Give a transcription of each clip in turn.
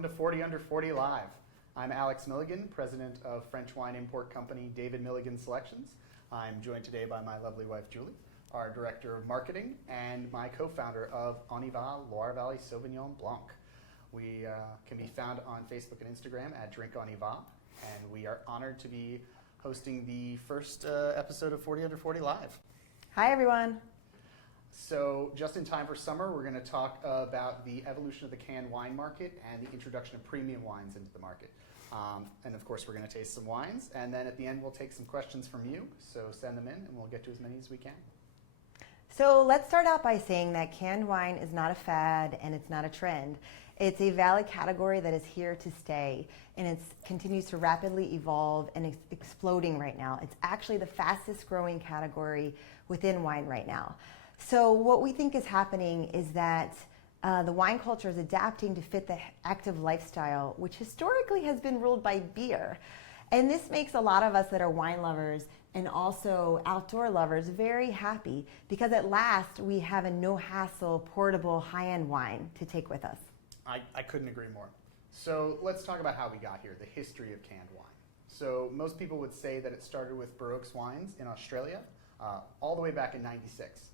welcome to 40 Under 40 Live. I'm Alex Milligan, president of French wine import company David Milligan Selections. I'm joined today by my lovely wife Julie, our director of marketing, and my co-founder of On y Va Loire Valley Sauvignon Blanc. We can be found on Facebook and Instagram at Drink On y Va, and we are honored to be hosting the first episode of 40 Under 40 Live. Hi everyone. So just in time for summer, we're going to talk about the evolution of the canned wine market and the introduction of premium wines into the market. And of course, we're going to taste some wines. And then at the end, we'll take some questions from you. So send them in and we'll get to as many as we can. So let's start out by saying that canned wine is not a fad and it's not a trend. It's a valid category that is here to stay, and it continues to rapidly evolve and it's exploding right now. It's actually the fastest growing category within wine right now. So what we think is happening is that the wine culture is adapting to fit the active lifestyle, which historically has been ruled by beer. And this makes a lot of us that are wine lovers and also outdoor lovers very happy, because at last we have a no-hassle, portable, high-end wine to take with us. I couldn't agree more. So let's talk about how we got here, the history of canned wine. So most people would say that it started with Baroque's wines in Australia, all the way back in '96.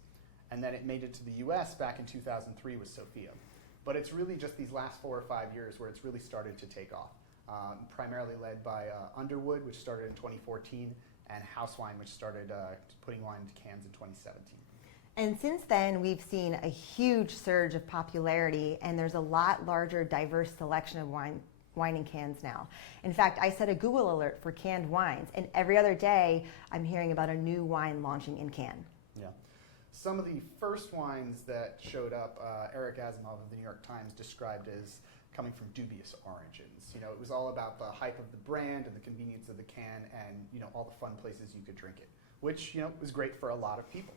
And then it made it to the US back in 2003 with Sophia. But it's really just these last 4 or 5 years where it's really started to take off. Primarily led by Underwood, which started in 2014, and House Wine, which started putting wine into cans in 2017. And since then, we've seen a huge surge of popularity, and there's a lot larger, diverse selection of wine in cans now. In fact, I set a Google alert for canned wines, and every other day, I'm hearing about a new wine launching in can. Yeah. Some of the first wines that showed up, Eric Asimov of the New York Times described as coming from dubious origins. You know, it was all about the hype of the brand and the convenience of the can and, you know, all the fun places you could drink it, which, you know, was great for a lot of people.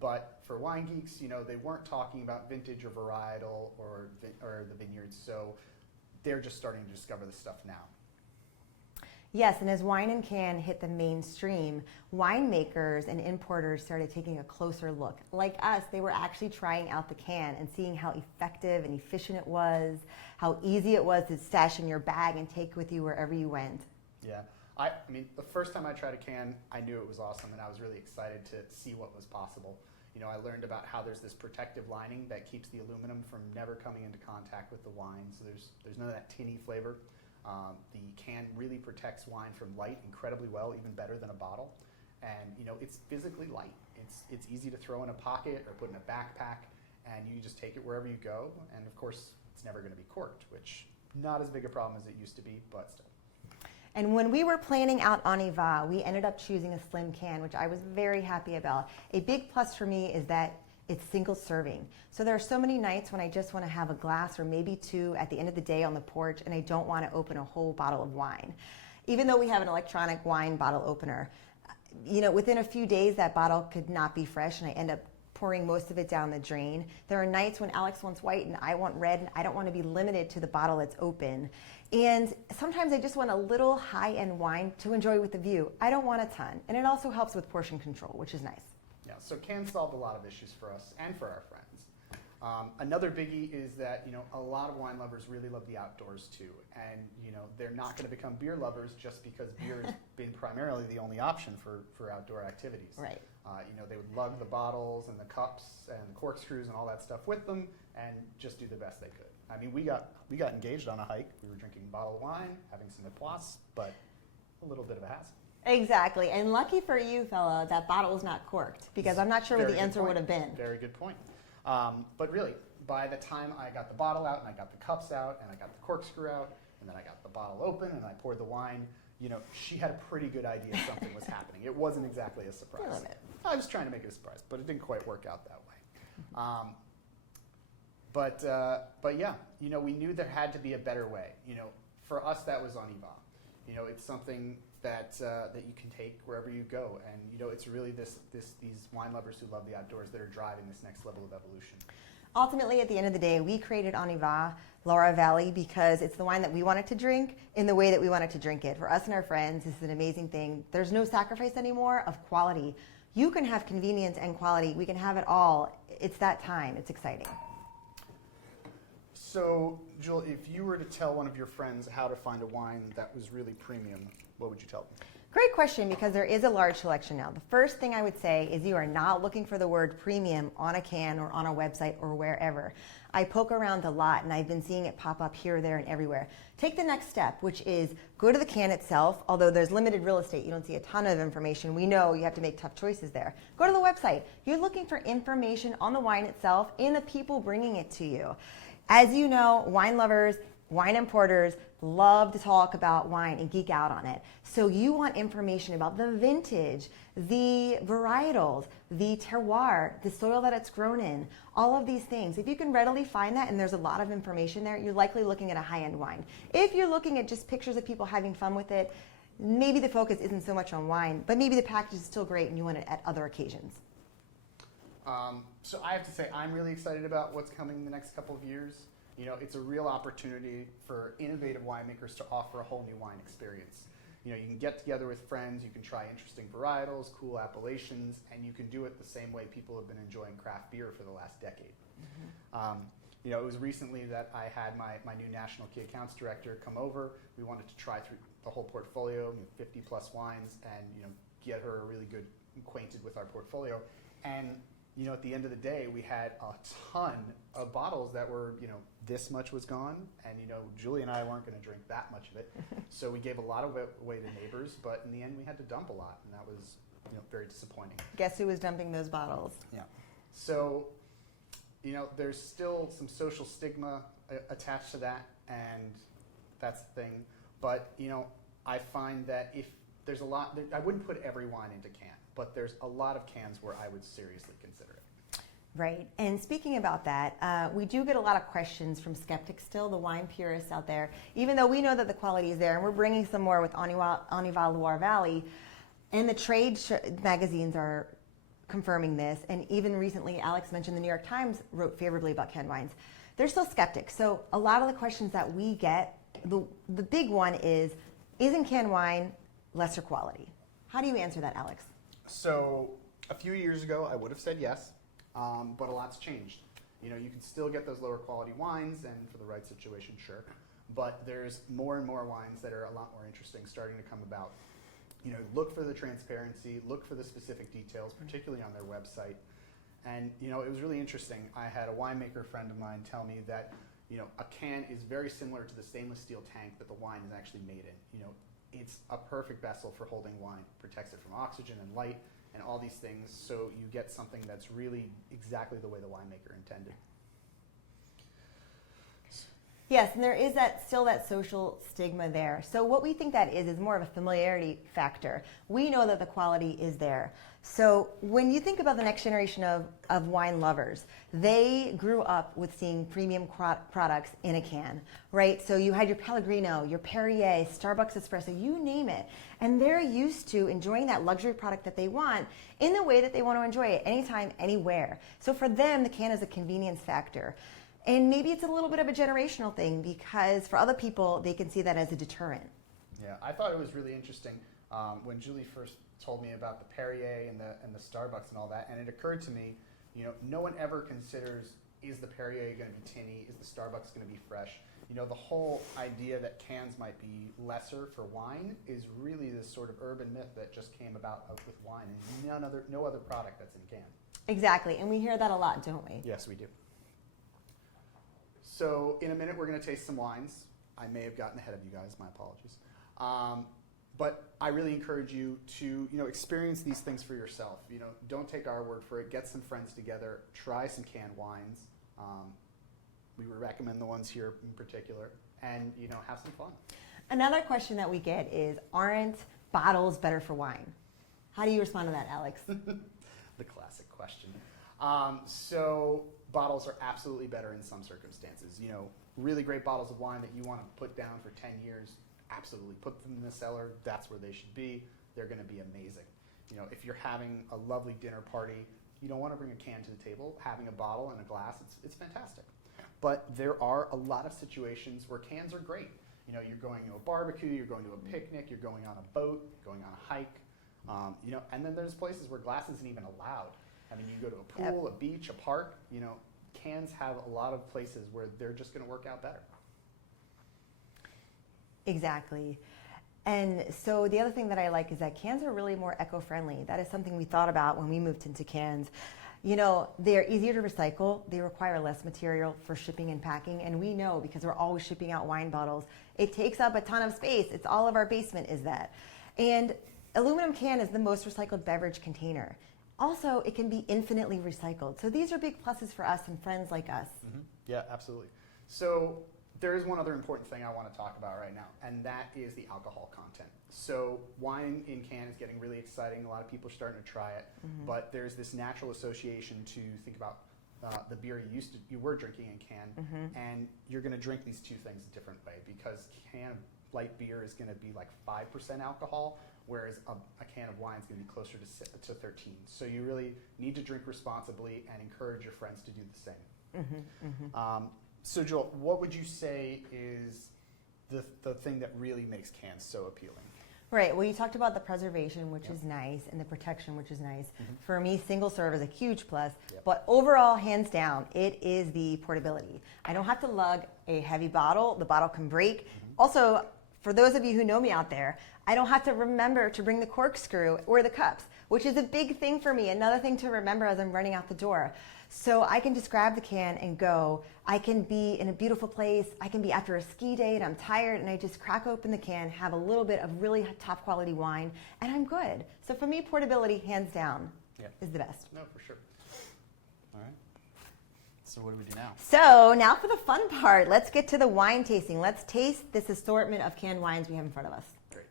But for wine geeks, you know, they weren't talking about vintage or varietal or the vineyards, so they're just starting to discover this stuff now. Yes, and as wine in can hit the mainstream, winemakers and importers started taking a closer look. Like us, they were actually trying out the can and seeing how effective and efficient it was, how easy it was to stash in your bag and take with you wherever you went. Yeah. I mean, the first time I tried a can, I knew it was awesome, and I was really excited to see what was possible. You know, I learned about how there's this protective lining that keeps the aluminum from never coming into contact with the wine, so there's none of that tinny flavor. The can really protects wine from light incredibly well, even better than a bottle. And, you know, it's physically light. It's easy to throw in a pocket or put in a backpack, and you just take it wherever you go. And, of course, it's never going to be corked, which not as big a problem as it used to be, but still. And when we were planning out On y Va, we ended up choosing a slim can, which I was very happy about. A big plus for me is that it's single serving. So there are so many nights when I just want to have a glass or maybe two at the end of the day on the porch, and I don't want to open a whole bottle of wine. Even though we have an electronic wine bottle opener, you know, within a few days that bottle could not be fresh, and I end up pouring most of it down the drain. There are nights when Alex wants white and I want red, and I don't want to be limited to the bottle that's open. And sometimes I just want a little high-end wine to enjoy with the view. I don't want a ton. And it also helps with portion control, which is nice. Yeah, so cans solved a lot of issues for us and for our friends. Another biggie is that, you know, a lot of wine lovers really love the outdoors too. And, you know, they're not going to become beer lovers just because beer has been primarily the only option for outdoor activities. Right. You know, they would lug the bottles and the cups and the corkscrews and all that stuff with them and just do the best they could. I mean, we got engaged on a hike. We were drinking a bottle of wine, having some epoisse, but a little bit of a hassle. Exactly. And lucky for you, fella, that bottle was not corked, because I'm not sure what the answer would have been. Very good point. But really, by the time I got the bottle out and I got the cups out and I got the corkscrew out and then I got the bottle open and I poured the wine, you know, she had a pretty good idea something was happening. It wasn't exactly a surprise. I was trying to make it a surprise, but it didn't quite work out that way. But yeah, you know, we knew there had to be a better way. You know, for us, that was On y Va. You know, it's something that you can take wherever you go, and you know, it's really these wine lovers who love the outdoors that are driving this next level of evolution. Ultimately, at the end of the day, we created On y Va Loire Valley because it's the wine that we wanted to drink in the way that we wanted to drink it. For us and our friends, this is an amazing thing. There's no sacrifice anymore of quality. You can have convenience and quality. We can have it all. It's that time. It's exciting. So, Jill, if you were to tell one of your friends how to find a wine that was really premium, what would you tell them? Great question, because there is a large selection now. The first thing I would say is you are not looking for the word premium on a can or on a website or wherever. I poke around a lot, and I've been seeing it pop up here, there, and everywhere. Take the next step, which is go to the can itself. Although there's limited real estate, you don't see a ton of information. We know you have to make tough choices there. Go to the website. You're looking for information on the wine itself and the people bringing it to you. As you know, wine lovers, wine importers love to talk about wine and geek out on it. So you want information about the vintage, the varietals, the terroir, the soil that it's grown in, all of these things. If you can readily find that, and there's a lot of information there, you're likely looking at a high-end wine. If you're looking at just pictures of people having fun with it, maybe the focus isn't so much on wine, but maybe the package is still great and you want it at other occasions. So I have to say, I'm really excited about what's coming in the next couple of years. You know, it's a real opportunity for innovative winemakers to offer a whole new wine experience. You know, you can get together with friends, you can try interesting varietals, cool appellations, and you can do it the same way people have been enjoying craft beer for the last decade. Mm-hmm. You know, it was recently that I had my new national key accounts director come over. We wanted to try through the whole portfolio, 50 plus wines, and get her really good acquainted with our portfolio. And at the end of the day, we had a ton of bottles that were, this much was gone, and Julie and I weren't going to drink that much of it, so we gave a lot of it away to neighbors. But in the end, we had to dump a lot, and that was, very disappointing. Guess who was dumping those bottles? Yeah. So, there's still some social stigma attached to that, and that's the thing. But I find that if there's a lot, I wouldn't put every wine into can, but there's a lot of cans where I would seriously consider it. Right. And speaking about that, we do get a lot of questions from skeptics still, the wine purists out there. Even though we know that the quality is there, and we're bringing some more with Anival Loire Valley, and the trade magazines are confirming this. And even recently, Alex mentioned the New York Times wrote favorably about canned wines. They're still skeptics. So a lot of the questions that we get, the big one isn't canned wine lesser quality? How do you answer that, Alex? So a few years ago, I would have said yes, but a lot's changed. You can still get those lower quality wines, and for the right situation, sure. But there's more and more wines that are a lot more interesting starting to come about. Look for the transparency, look for the specific details, particularly on their website. And it was really interesting. I had a winemaker friend of mine tell me that a can is very similar to the stainless steel tank that the wine is actually made in. It's a perfect vessel for holding wine, protects it from oxygen and light and all these things, so you get something that's really exactly the way the winemaker intended. Yes, and there is still that social stigma there. So what we think that is more of a familiarity factor. We know that the quality is there. So when you think about the next generation of wine lovers, they grew up with seeing premium products in a can, right? So you had your Pellegrino, your Perrier, Starbucks Espresso, you name it. And they're used to enjoying that luxury product that they want in the way that they want to enjoy it, anytime, anywhere. So for them, the can is a convenience factor. And maybe it's a little bit of a generational thing, because for other people, they can see that as a deterrent. Yeah, I thought it was really interesting when Julie first told me about the Perrier and the Starbucks and all that, and it occurred to me, no one ever considers, is the Perrier going to be tinny? Is the Starbucks going to be fresh? The whole idea that cans might be lesser for wine is really this sort of urban myth that just came about with wine, and no other product that's in can. Exactly, and we hear that a lot, don't we? Yes, we do. So in a minute, we're going to taste some wines. I may have gotten ahead of you guys. My apologies. But I really encourage you to experience these things for yourself. Don't take our word for it. Get some friends together. Try some canned wines. We would recommend the ones here in particular. And have some fun. Another question that we get is, aren't bottles better for wine? How do you respond to that, Alex? The classic question. So bottles are absolutely better in some circumstances. Really great bottles of wine that you want to put down for 10 years, absolutely. Put them in the cellar. That's where they should be. They're going to be amazing. If you're having a lovely dinner party, you don't want to bring a can to the table. Having a bottle and a glass, it's fantastic. But there are a lot of situations where cans are great. You're going to a barbecue, you're going to a picnic, you're going on a boat, going on a hike. And then there's places where glass isn't even allowed. I mean, you go to a pool, a beach, a park, cans have a lot of places where they're just going to work out better. Exactly. And so the other thing that I like is that cans are really more eco-friendly. That is something we thought about when we moved into cans. You know, they're easier to recycle. They require less material for shipping and packing. And we know, because we're always shipping out wine bottles, it takes up a ton of space. It's all of our basement is that. And aluminum can is the most recycled beverage container. Also, it can be infinitely recycled. So these are big pluses for us and friends like us. Mm-hmm. Yeah, absolutely. So there is one other important thing I want to talk about right now, and that is the alcohol content. So wine in can is getting really exciting. A lot of people are starting to try it, but there's this natural association to think about the beer you were drinking in can, and you're going to drink these two things a different way, because can of light beer is going to be like 5% alcohol, whereas a can of wine is going to be closer to 13. So you really need to drink responsibly and encourage your friends to do the same. So Joel, what would you say is the thing that really makes cans so appealing? Right. Well, you talked about the preservation, which is nice, and the protection, which is nice. For me, single serve is a huge plus. But overall, hands down, it is the portability. I don't have to lug a heavy bottle. The bottle can break. Also, for those of you who know me out there, I don't have to remember to bring the corkscrew or the cups, which is a big thing for me. Another thing to remember as I'm running out the door. So I can just grab the can and go. I can be in a beautiful place. I can be after a ski day and I'm tired, and I just crack open the can, have a little bit of really top quality wine, and I'm good. So for me, portability, hands down, is the best. No, for sure. All right. So what do we do now? So now for the fun part. Let's get to the wine tasting. Let's taste this assortment of canned wines we have in front of us. Great.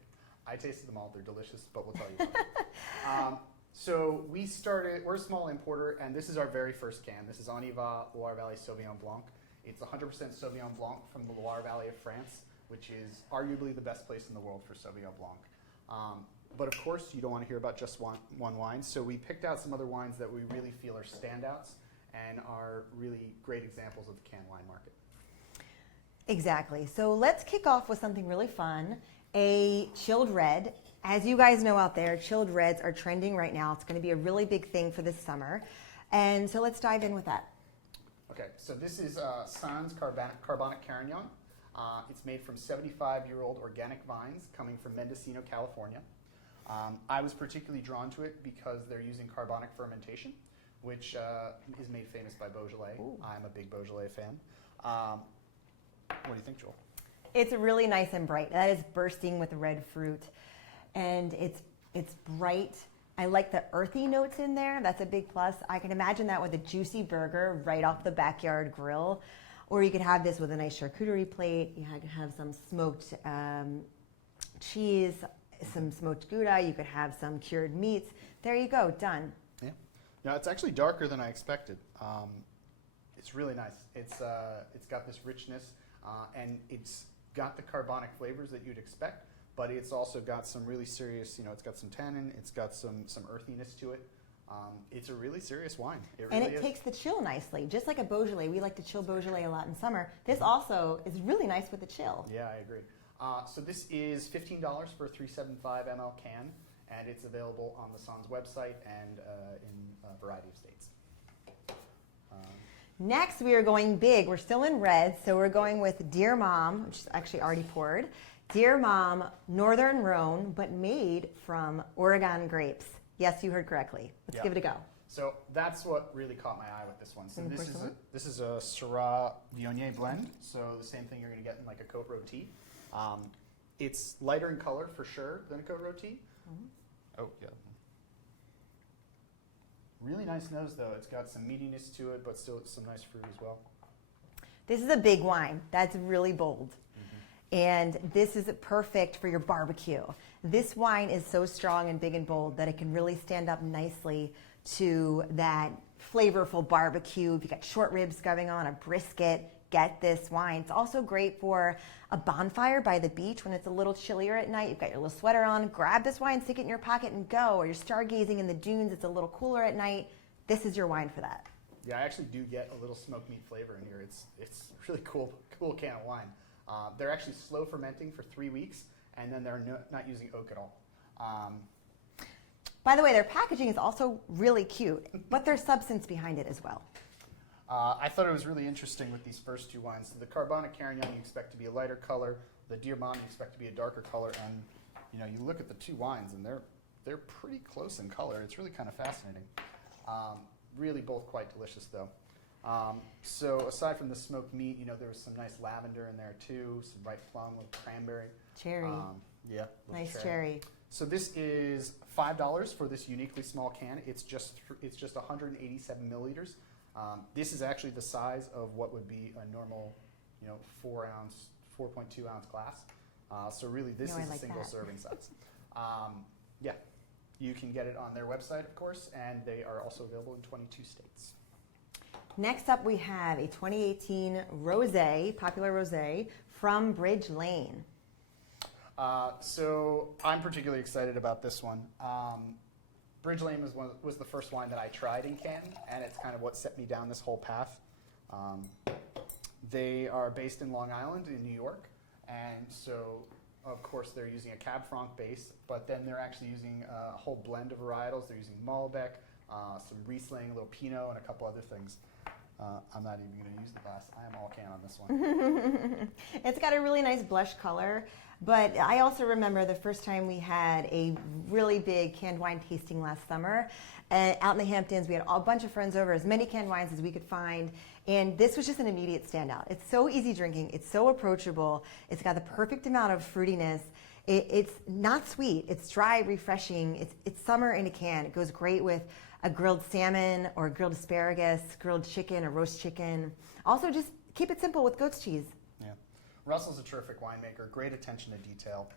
I tasted them all. They're delicious, but we'll tell you about it. So we're a small importer, and this is our very first can. This is Aniva Loire Valley Sauvignon Blanc. It's 100% Sauvignon Blanc from the Loire Valley of France, which is arguably the best place in the world for Sauvignon Blanc. But of course, you don't want to hear about just one wine, so we picked out some other wines that we really feel are standouts and are really great examples of the canned wine market. Exactly. So let's kick off with something really fun, a chilled red. As you guys know out there, chilled reds are trending right now. It's going to be a really big thing for this summer. And so let's dive in with that. Okay, so this is Sans Carbonic Carignan. It's made from 75-year-old organic vines coming from Mendocino, California. I was particularly drawn to it because they're using carbonic fermentation, which is made famous by Beaujolais. Ooh. I'm a big Beaujolais fan. What do you think, Joel? It's really nice and bright. That is bursting with red fruit. And it's bright. I like the earthy notes in there. That's a big plus. I can imagine that with a juicy burger right off the backyard grill. Or you could have this with a nice charcuterie plate. You could have some smoked cheese, some smoked Gouda. You could have some cured meats. There you go, done. Yeah. Now, it's actually darker than I expected. It's really nice. It's got this richness, and it's got the carbonic flavors that you'd expect. But it's also got some really serious, it's got some tannin, it's got some earthiness to it. It's a really serious wine. It really and it takes the chill nicely. Just like a Beaujolais, we like to chill Beaujolais a lot in summer. This also is really nice with the chill. Yeah, I agree. So this is $15 for a 375 ml can, and it's available on the Sans website and in a variety of states. Next, we are going big. We're still in red, so we're going with Dear Mom, which is actually already poured. Dear Mom, Northern Rhone, but made from Oregon grapes. Yes, you heard correctly. Let's give it a go. So that's what really caught my eye with this one. So this is a Syrah Viognier blend. So the same thing you're going to get in like a Côte Rôtie. It's lighter in color for sure than a Côte Rôtie. Oh yeah. Really nice nose though. It's got some meatiness to it, but still some nice fruit as well. This is a big wine. That's really bold. And this is perfect for your barbecue. This wine is so strong and big and bold that it can really stand up nicely to that flavorful barbecue. If you got short ribs going on, a brisket, get this wine. It's also great for a bonfire by the beach when it's a little chillier at night. You've got your little sweater on, grab this wine, stick it in your pocket and go. Or you're stargazing in the dunes, it's a little cooler at night. This is your wine for that. Yeah, I actually do get a little smoked meat flavor in here. It's really cool can of wine. They're actually slow fermenting for 3 weeks, and then they're not using oak at all. By the way, their packaging is also really cute, but there's substance behind it as well. I thought it was really interesting with these first two wines. So the Carbonic Carignan you expect to be a lighter color. The Diamant you expect to be a darker color. And you look at the two wines and they're pretty close in color. It's really kind of fascinating. Really both quite delicious though. So aside from the smoked meat, there was some nice lavender in there too, some ripe plum with cranberry. Cherry. Yeah. Nice cherry. So this is $5 for this uniquely small can. It's just 187 milliliters. This is actually the size of what would be a normal, 4.2 ounce glass. So really, this is a single serving size. Yeah, you can get it on their website, of course, and they are also available in 22 states. Next up, we have a 2018 rosé, popular rosé from Bridge Lane. So I'm particularly excited about this one. Bridge Lane was the first wine that I tried in Canton, and it's kind of what set me down this whole path. They are based in Long Island in New York, and so of course they're using a Cab Franc base, but then they're actually using a whole blend of varietals. They're using Malbec, some Riesling, a little Pinot, and a couple other things. I'm not even going to use the glass. I am all can on this one. It's got a really nice blush color, but I also remember the first time we had a really big canned wine tasting last summer. Out in the Hamptons, we had a bunch of friends over, as many canned wines as we could find, and this was just an immediate standout. It's so easy drinking. It's so approachable. It's got the perfect amount of fruitiness. It's not sweet. It's dry, refreshing. It's summer in a can. It goes great with a grilled salmon or grilled asparagus, grilled chicken or roast chicken. Also, just keep it simple with goat's cheese. Yeah. Russell's a terrific winemaker, great attention to detail.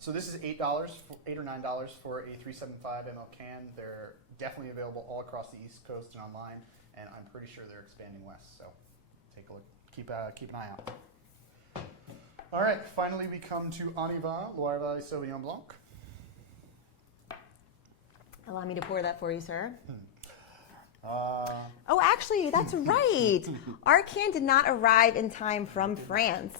So this is $8 or $9 for a 375 ml can. They're definitely available all across the East Coast and online, and I'm pretty sure they're expanding west, so take a look. Keep an eye out. All right, finally we come to Aniva Loire Valley Sauvignon Blanc. Allow me to pour that for you, sir. Oh, actually, that's right. Our can did not arrive in time from France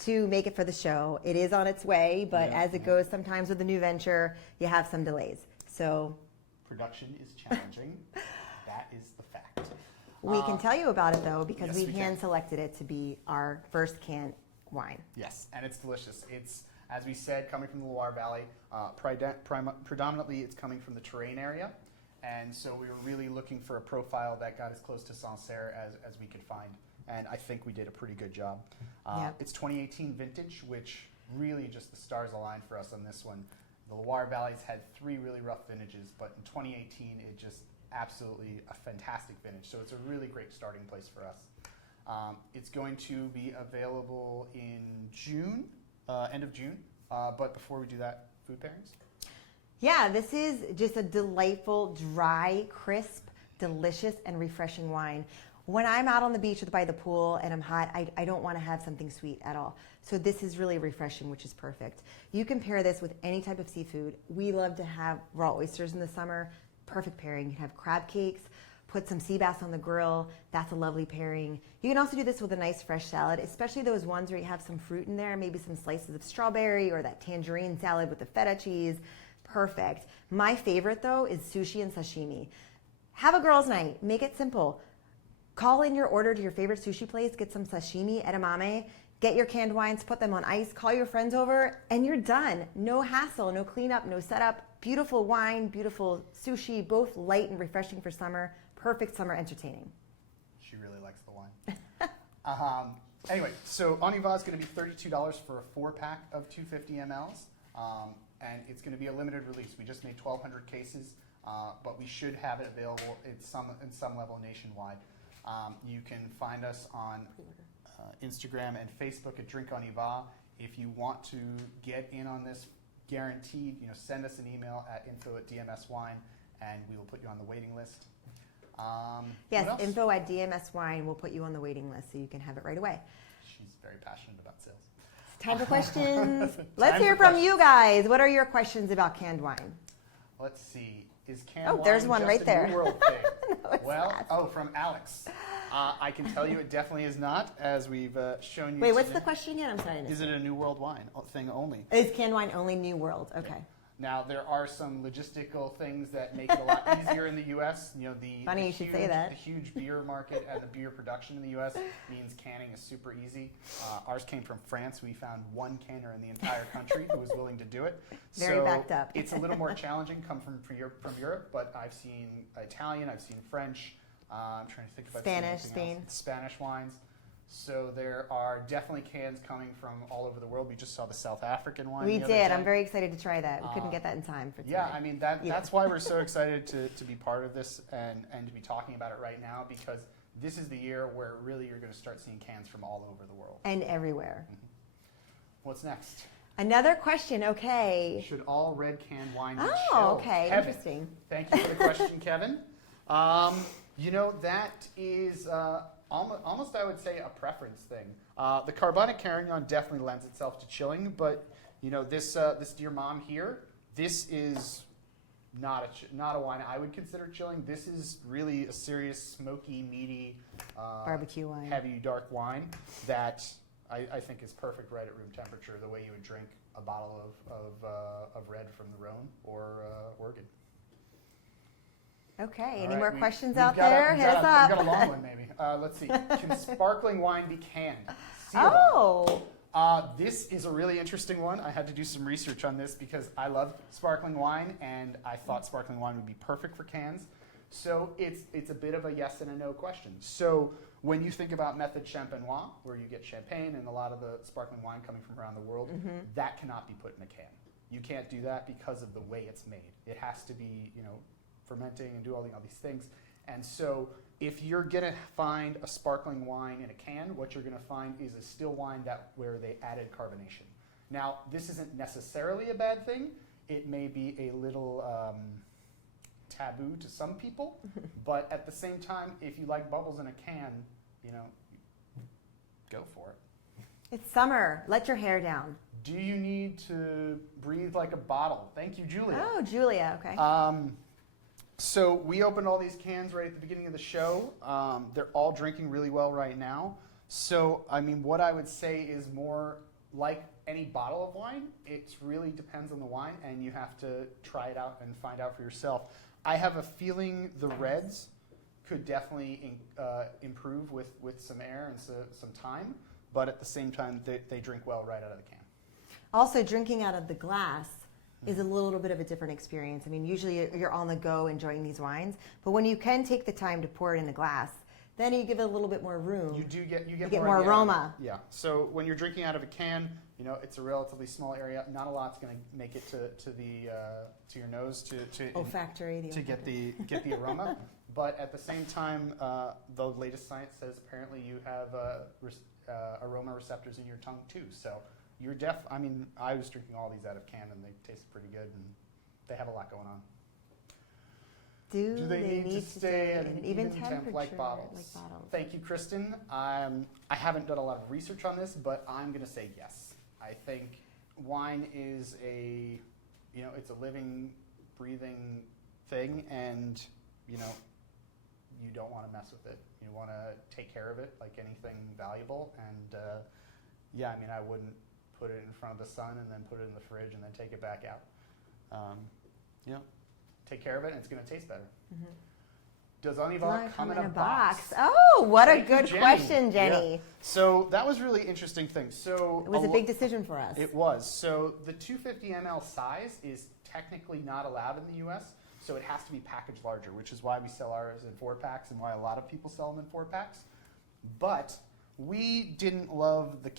to make it for the show. It is on its way, but as it goes sometimes with a new venture, you have some delays. So production is challenging. That is the fact. We can tell you about it, though, because Yes, we we hand can. selected it to be our first can wine. Yes, and it's delicious. It's, as we said, coming from the Loire Valley. Predominantly, it's coming from the Touraine area, and so we were really looking for a profile that got as close to Sancerre as we could find, and I think we did a pretty good job. Yep. It's 2018 vintage, which really just the stars aligned for us on this one. The Loire Valley's had 3 really rough vintages, but in 2018, it just absolutely a fantastic vintage, so it's a really great starting place for us. It's going to be available in June, end of June. But before we do that, food pairings? Yeah, this is just a delightful, dry, crisp, delicious, and refreshing wine. When I'm out on the beach or by the pool and I'm hot, I don't want to have something sweet at all. So this is really refreshing, which is perfect. You can pair this with any type of seafood. We love to have raw oysters in the summer. Perfect pairing. You can have crab cakes, put some sea bass on the grill. That's a lovely pairing. You can also do this with a nice fresh salad, especially those ones where you have some fruit in there, maybe some slices of strawberry or that tangerine salad with the feta cheese. Perfect. My favorite, though, is sushi and sashimi. Have a girls' night. Make it simple. Call in your order to your favorite sushi place, get some sashimi, edamame, get your canned wines, put them on ice, call your friends over, and you're done. No hassle, no cleanup, no setup. Beautiful wine, beautiful sushi, both light and refreshing for summer. Perfect summer entertaining. She really likes the wine. Anyway, so Aniva is going to be $32 for a 4-pack of 250 mLs, and it's going to be a limited release. We just made 1,200 cases, but we should have it available in some level nationwide. You can find us on Instagram and Facebook at Drink Aniva. If you want to get in on this, guaranteed, send us an email at info@dmswine, and we will put you on the waiting list. Yes, info@dmswine will put you on the waiting list so you can have it right away. She's very passionate about sales. It's time for questions. Let's hear from you guys. What are your questions about canned wine? Let's see. Is canned wine there's one just right a there. New World thing? No, it's Well, not. from Alex. I can tell you it definitely is not, as we've shown you Wait, what's today. the question again? I'm sorry. I missed Is it a New World wine thing only? Is canned wine only New World? Okay. Now, there are some logistical things that make it a lot easier in the U.S. You know, Funny you should say that. The huge beer market and the beer production in the U.S. means canning is super easy. Ours came from France. We found one canner in the entire country who was willing to do it. Very backed up. It's a little more challenging come from Europe, but I've seen Italian, I've seen French. I'm trying to think if I've seen Spanish wines. So there are definitely cans coming from all over the world. We just saw the South African wine. We did. I'm very excited to try that. We couldn't get that in time for today. Yeah, I mean, that's why we're so excited to be part of this and to be talking about it right now, because this is the year where really you're going to start seeing cans from all over the world. And everywhere. Mm-hmm. What's next? Another question, okay. Should all red can wine be chilled? Oh, okay, Kevin, interesting. Thank you for the question, Kevin. You know, that is almost, I would say, a preference thing. The carbonic carignan definitely lends itself to chilling, but you know, this Dear Mom here, this is not a wine I would consider chilling. This is really a serious, smoky, meaty, barbecue wine, heavy, dark wine that I think is perfect right at room temperature, the way you would drink a bottle of red from the Rhone or Oregon. Okay, any more questions out there? Hit us up. We've got a long one, maybe. Let's see. Can sparkling wine be canned? Oh! This is a really interesting one. I had to do some research on this because I love sparkling wine, and I thought sparkling wine would be perfect for cans. So it's a bit of a yes and a no question. So when you think about method champenois, where you get champagne and a lot of the sparkling wine coming from around the world, that cannot be put in a can. You can't do that because of the way it's made. It has to be, you know, fermenting and do all these things. And so if you're gonna find a sparkling wine in a can, what you're gonna find is a still wine where they added carbonation. Now, this isn't necessarily a bad thing. It may be a little taboo to some people, but at the same time, if you like bubbles in a can, you know, go for it. It's summer. Let your hair down. Do you need to breathe like a bottle? Thank you, Julia. Oh, Julia, okay. So we opened all these cans right at the beginning of the show. They're all drinking really well right now. So, I mean, what I would say is more like any bottle of wine, it really depends on the wine, and you have to try it out and find out for yourself. I have a feeling the reds could definitely improve with some air and some time, but at the same time, they drink well right out of the can. Also, drinking out of the glass is a little bit of a different experience. I mean, usually you're on the go enjoying these wines, but when you can take the time to pour it in a glass, then you give it a little bit more room. You get more aroma. Yeah. So when you're drinking out of a can, you know, it's a relatively small area. Not a lot's going to make it to your nose to olfactory to get the aroma. But at the same time, the latest science says apparently you have aroma receptors in your tongue too. So you're I mean, I was drinking all these out of can, and they tasted pretty good, and they have a lot going on. Do they need to stay at an even temp like bottles? Thank you, Kristen. I haven't done a lot of research on this, but I'm going to say yes. I think wine is it's a living, breathing thing, and, you know, you don't want to mess with it. You want to take care of it like anything valuable, and yeah, I mean, I wouldn't put it in front of the sun and then put it in the fridge and then take it back out. You know, take care of it, and it's going to taste better. Mm-hmm. Does Oniva come in a box? Oh, what a good question, Jenny. Yeah. So that was really interesting thing. So it was a big decision for us. It was. So the 250 ml size is technically not allowed in the U.S., so it has to be packaged larger, which is why we sell ours in 4-packs and why a lot of people sell them in 4-packs. But we didn't love the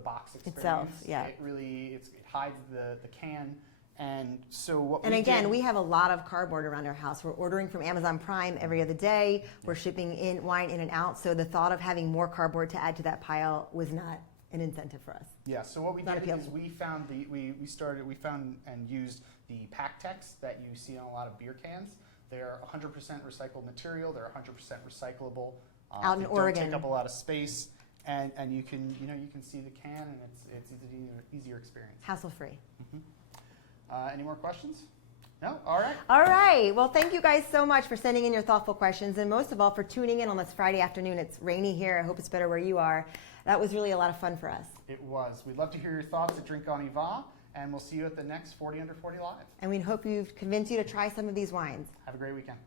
box experience. Itself, yeah. It hides the can. And so what and again, we have a lot of cardboard around our house. We're ordering from Amazon Prime every other day. We're shipping in wine in and out. So the thought of having more cardboard to add to that pile was not an incentive for us. Yeah. So what we did is we found and used the pack text that you see on a lot of beer cans. They're 100% recycled material. They're 100% recyclable. Out in Oregon. Don't take up a lot of space, and you can see the can, and it's easier experience. Hassle free. Mm-hmm. Any more questions? No? All right. All right. Well, thank you guys so much for sending in your thoughtful questions, and most of all for tuning in on this Friday afternoon. It's rainy here. I hope it's better where you are. That was really a lot of fun for us. It was. We'd love to hear your thoughts at Drink Oniva, and we'll see you at the next 40 Under 40 Live. And we hope we've convinced you to try some of these wines. Have a great weekend.